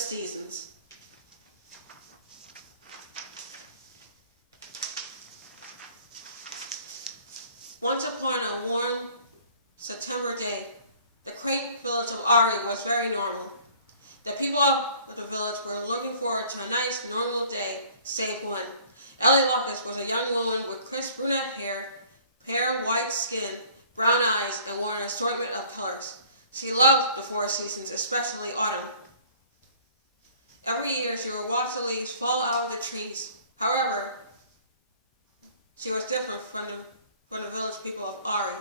seasons. Once upon a warm September day, the quaint village of Ari was very normal. The people of the village were looking forward to a nice, normal day, save one. Ellie Locus was a young woman with crisp brunette hair, pale white skin, brown eyes, and wore an assortment of colors. She loved the four seasons, especially autumn. Every year she would watch the leaves fall out of the trees. However, she was different from the village people of Ari.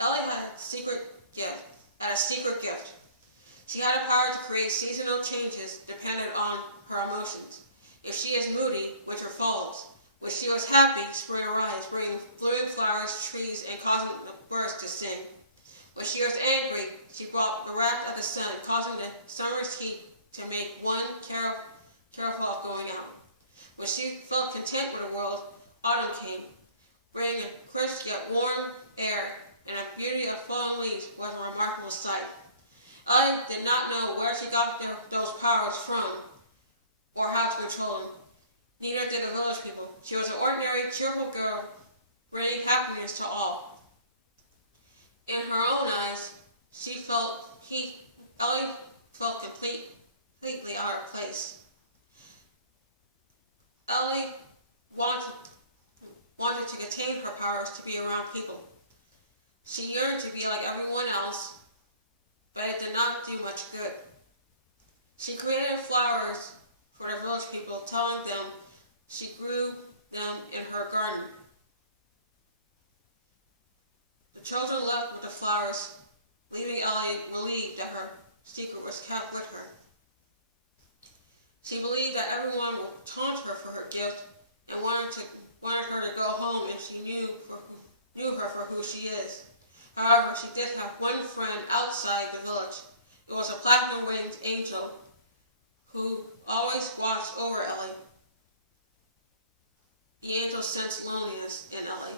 Ellie had a secret gift. She had a power to create seasonal changes dependent on her emotions. If she is moody, winter falls. When she was happy, spring arrives, bringing blooming flowers, trees, and causing the birds to sing. When she was angry, she brought the wrath of the sun, causing the summer's heat to make one careful of going out. When she felt content with the world, autumn came, bringing a crisp yet warm air, and the beauty of fallen leaves was a remarkable sight. Ellie did not know where she got those powers from or how to control them. Neither did the village people. She was an ordinary, cheerful girl, bringing happiness to all. In her own eyes, Ellie felt completely out of place. Ellie wanted to contain her powers to be around people. She yearned to be like everyone else, but it did not do much good. She created flowers for the village people, telling them she grew them in her garden. The children left with the flowers, leaving Ellie relieved that her secret was kept with her. She believed that everyone would taunt her for her gift and wanted her to go home if she knew her for who she is. However, she did have one friend outside the village. It was a platinum-winged angel who always watched over Ellie. The angel sensed loneliness in Ellie.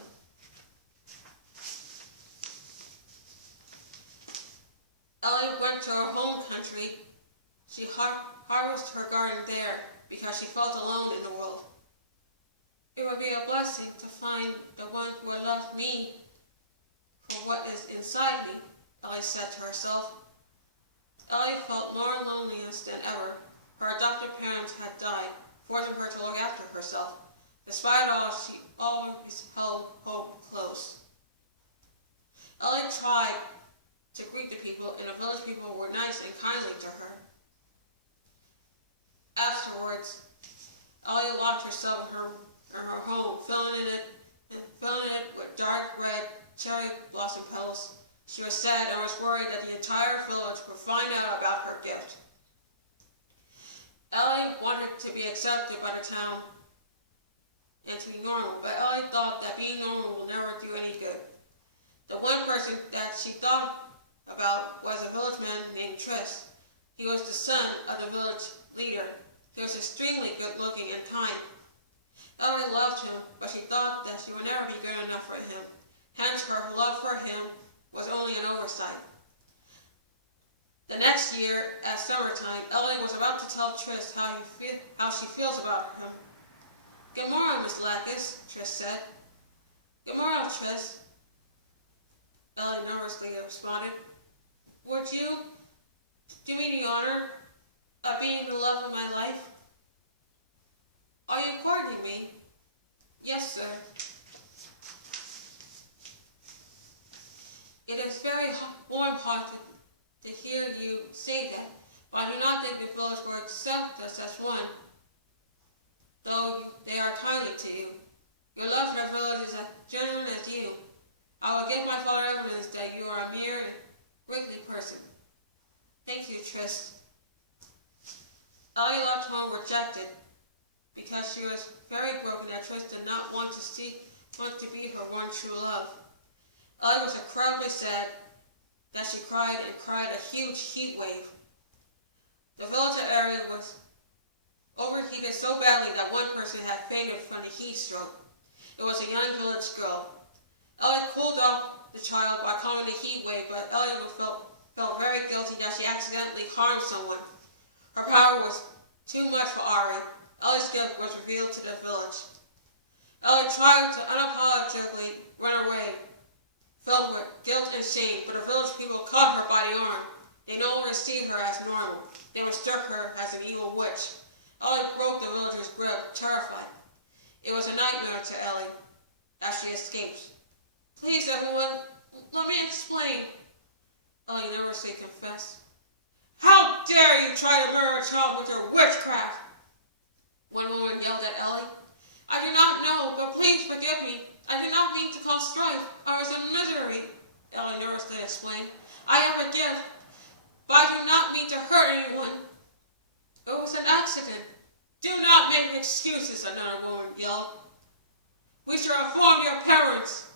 Ellie went to her home country. She harvested her garden there because she felt alone in the world. It would be a blessing to find the one who would love me for what is inside me, Ellie said to herself. Ellie felt more loneliness than ever. Her adopted parents had died, forcing her to look after herself. Despite all, she always held hope close. Ellie tried to greet the people, and the village people were nice and kindly to her. Afterwards, Ellie locked herself in her home, filling it with dark red cherry blossom petals. She was sad and was worried that the entire village would find out about her gift. Ellie wanted to be accepted by the town and to be normal, but Ellie thought that being normal will never do any good. The one person that she thought about was a village man named Tris. He was the son of the village leader. He was extremely good-looking and kind. Ellie loved him, but she thought that she would never be good enough for him. Hence, her love for him was only an oversight. The next year, at summertime, Ellie was about to tell Tris how she feels about him. "Good morning, Miss Lacus," Tris said. "Good morning, Tris," Ellie nervously responded. "Would you do me the honor of being the love of my life?" "Are you courting me?" "Yes, sir." "It is very warm-hearted to hear you say that, but I do not think the village will accept us as one, though they are kindly to you. Your love for the village is as genuine as you. I will give my father evidence that you are a mere and wrinkly person." "Thank you, Tris." Ellie left home rejected because she was very broken that Tris did not want to be her one true love. Ellie was incredibly sad that she cried a huge heat wave. The village area was overheated so badly that one person had fainted from the heat stroke. It was a young village girl. Ellie cooled off the child by calming the heat wave, but Ellie felt very guilty that she accidentally harmed someone. Her power too much for Ari. Ellie's gift was revealed to the village. Ellie tried to unapologetically run away, filled with guilt and shame, but the village people caught her by the arm. They no longer see her as normal. They mistook her as an evil witch. Ellie broke the villager's grip, terrified. It was a nightmare to Ellie as she escaped. Please, everyone, let me explain. Ellie nervously confessed. How dare you try to murder a child with your witchcraft? One woman yelled at Ellie. I do not know, but please forgive me. I did not mean to cause strife. I was in misery, Ellie nervously explained. I have a gift, but I do not mean to hurt anyone. It was an accident. Do not make excuses, another woman yelled. We should inform your parents,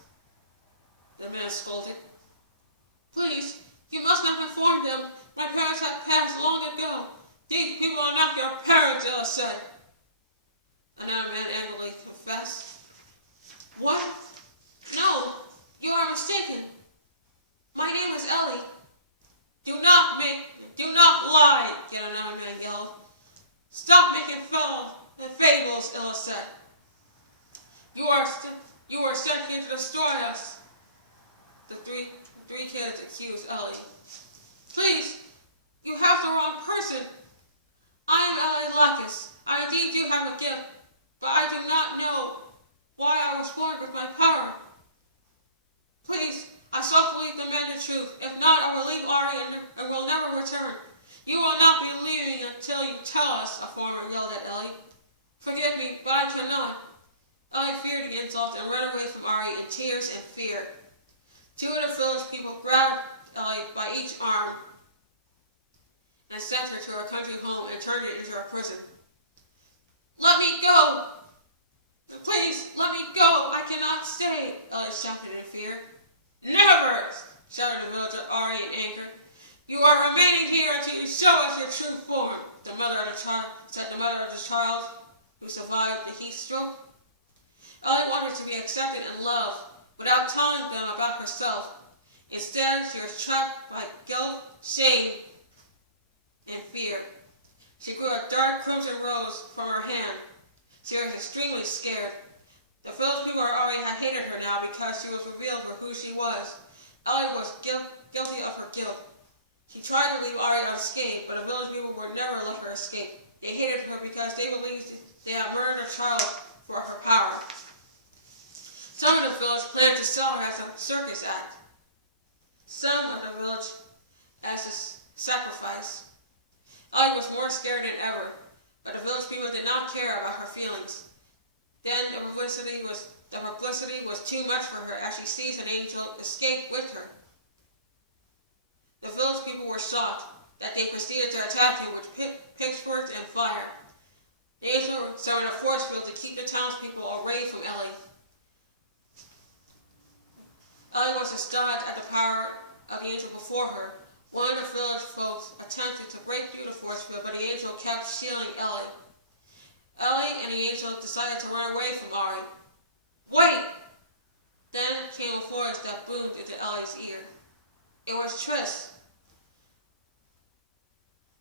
the man scolded. Please, you must not inform them. My parents have passed long ago. These people are not your parents, Ella said. Another man angrily confessed. What? No, you are mistaken. My name is Ellie. Do not lie, yet another man yelled. Stop making fables, Ella said. You are sent here to destroy us. The three kids accused Ellie. Please, you have the wrong person. I am Ellie Lucas. I indeed do have a gift, but I do not know why I was born with my power. Please, I softly demand the truth. If not, I will leave Ari and will never return. You will not be leaving until you tell us, a farmer yelled at Ellie. Forgive me, but I cannot. Ellie feared the insult and ran away from Ari in tears and fear. Two of the village people grabbed Ellie by each arm and sent her to her country home and turned it into a prison. Let me go! Please, let me go! I cannot stay! Ellie shouted in fear. Never! Shouted the villager Ari in anger. You are remaining here until you show us your true form, said the mother of the child who survived the heat stroke. Ellie wanted to be accepted and loved without telling them about herself. Instead, she was trapped by guilt, shame, and fear. She grew a dark crimson rose from her hand. She was extremely scared. The village people already had hated her now because she was revealed for who she was. Ellie was guilty of her guilt. She tried to leave Ari unscathed, but the village people would never let her escape. They hated her because they believed they had murdered a child for her power. Some of the village planned to sell her as a circus act. Some of the village as a sacrifice. Ellie was more scared than ever, but the village people did not care about her feelings. Then the publicity was too much for her as she sees an angel escape with her. The village people were shocked that they proceeded to attack him with pitchforks and fire. The angel summoned a force field to keep the townspeople away from Ellie. Ellie was astonished at the power of the angel before her. One of the village folks attempted to break through the force field, but the angel kept shielding Ellie. Ellie and the angel decided to run away from Ari. Wait! Then came a voice that boomed into Ellie's ear. It was Triss.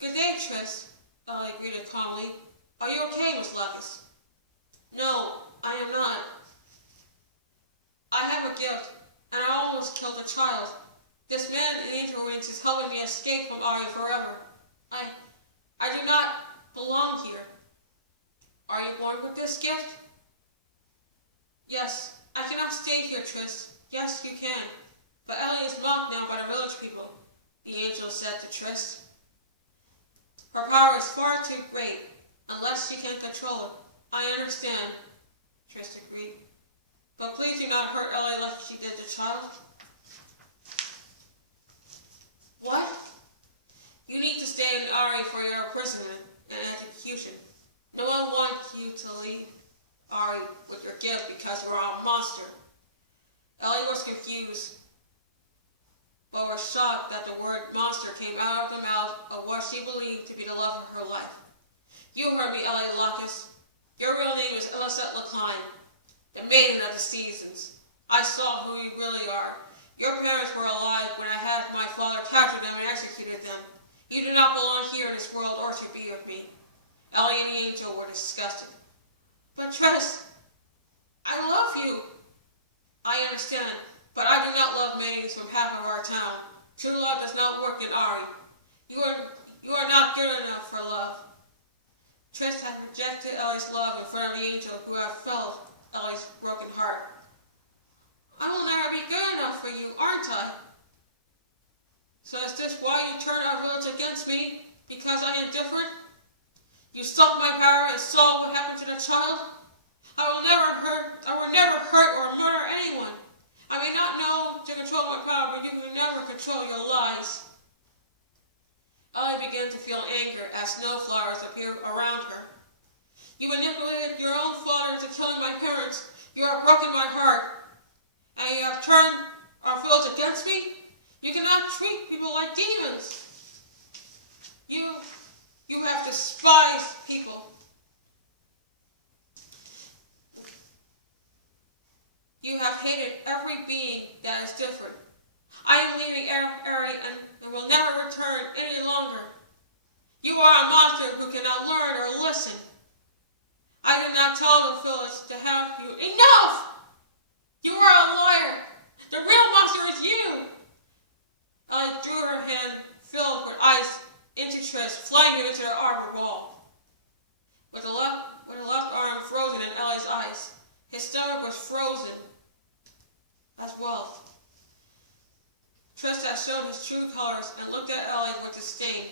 Good day, Triss, Ellie greeted calmly. Are you okay, Miss Lucas? No, I am not. I have a gift, and I almost killed a child. This man in angel wings is helping me escape from Ari forever. I do not belong here. Are you born with this gift? Yes, I cannot stay here, Triss. Yes, you can. But Ellie is mocked now by the village people, the angel said to Triss. Her power is far too great, unless she can control it. I understand, Triss agreed. But please do not hurt Ellie like she did the child. What? You need to stay in Ari for your imprisonment and execution. No one wants you to leave Ari with your gift because we're a monster. Ellie was confused, but was shocked that the word monster came out of the mouth of what she believed to be the love of her life. You heard me, Ellie Lucas. Your real name is Elisette Lecline, the Maiden of the Seasons. I saw who you really are. Your parents were alive when I had my father capture them and executed them. You do not belong here in this world or to be with me. Ellie and the angel were disgusted. But Tress, I love you. I understand, but I do not love maidens from half of our town. True love does not work in Ari. You are not good enough for love. Tress had rejected Ellie's love in front of the angel who had felt Ellie's broken heart. I will never be good enough for you, aren't I? So is this why you turned our village against me? Because I am different? You sucked my power and saw what happened to the child? I will never hurt or murder anyone. I may not know to control my power, but you can never control your lies. Ellie began to feel anger as snowflowers appeared around her. You manipulated your own father into killing my parents. You have broken my heart. And you have turned our village against me? You cannot treat people like demons. You have despised people. You have hated every being that is different. I am leaving Ari and will never return any longer. You are a monster who cannot learn or listen. I did not tell the village to have you. Enough! You are a liar. The real monster is you. Ellie drew her hand filled with ice into Tress, flying him into the arbor wall. With the left arm frozen in Ellie's ice, his stomach was frozen as well. Tress had shown his true colors and looked at Ellie with disdain.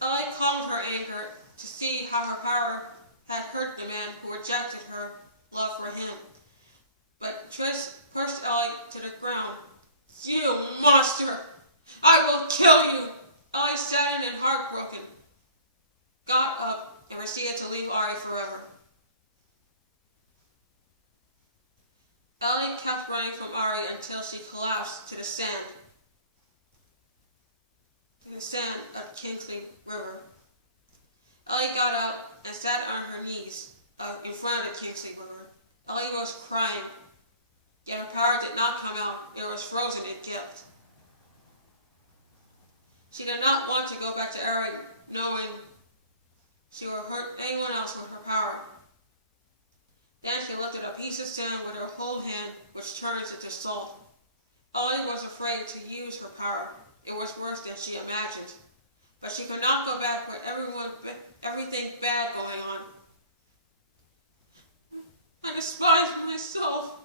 Ellie calmed her anger to see how her power had hurt the man who rejected her love for him. But Tress pushed Ellie to the ground. You monster! I will kill you! Ellie, saddened and heartbroken, got up and proceeded to leave Ari forever. Ellie kept running from Ari until she collapsed to the sand of Kingsley River. Ellie got up and sat on her knees in front of the Kingsley River. Ellie was crying, yet her power did not come out. It was frozen in guilt. She did not want to go back to Ari, knowing she would hurt anyone else with her power. Then she lifted a piece of sand with her whole hand, which turns into salt. Ellie was afraid to use her power. It was worse than she imagined. But she could not go back with everything bad going on. I despise myself.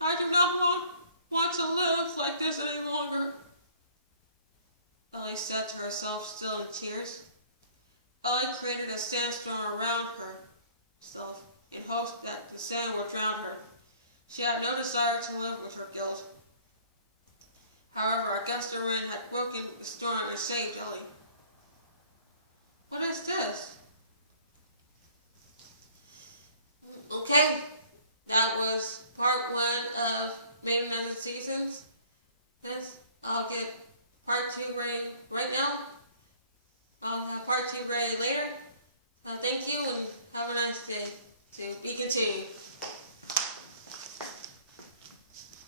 I do not want to live like this any longer. Ellie said to herself, still in tears. Ellie created a sandstorm around herself in hopes that the sand would drown her. She had no desire to live with her guilt. However, a gust of rain had broken the storm and saved Ellie. What is this? Okay, that was part 1 of Maiden and the Seasons. I'll get part 2 ready right now. I'll have part 2 ready later. Thank you and have a nice day. To be continued.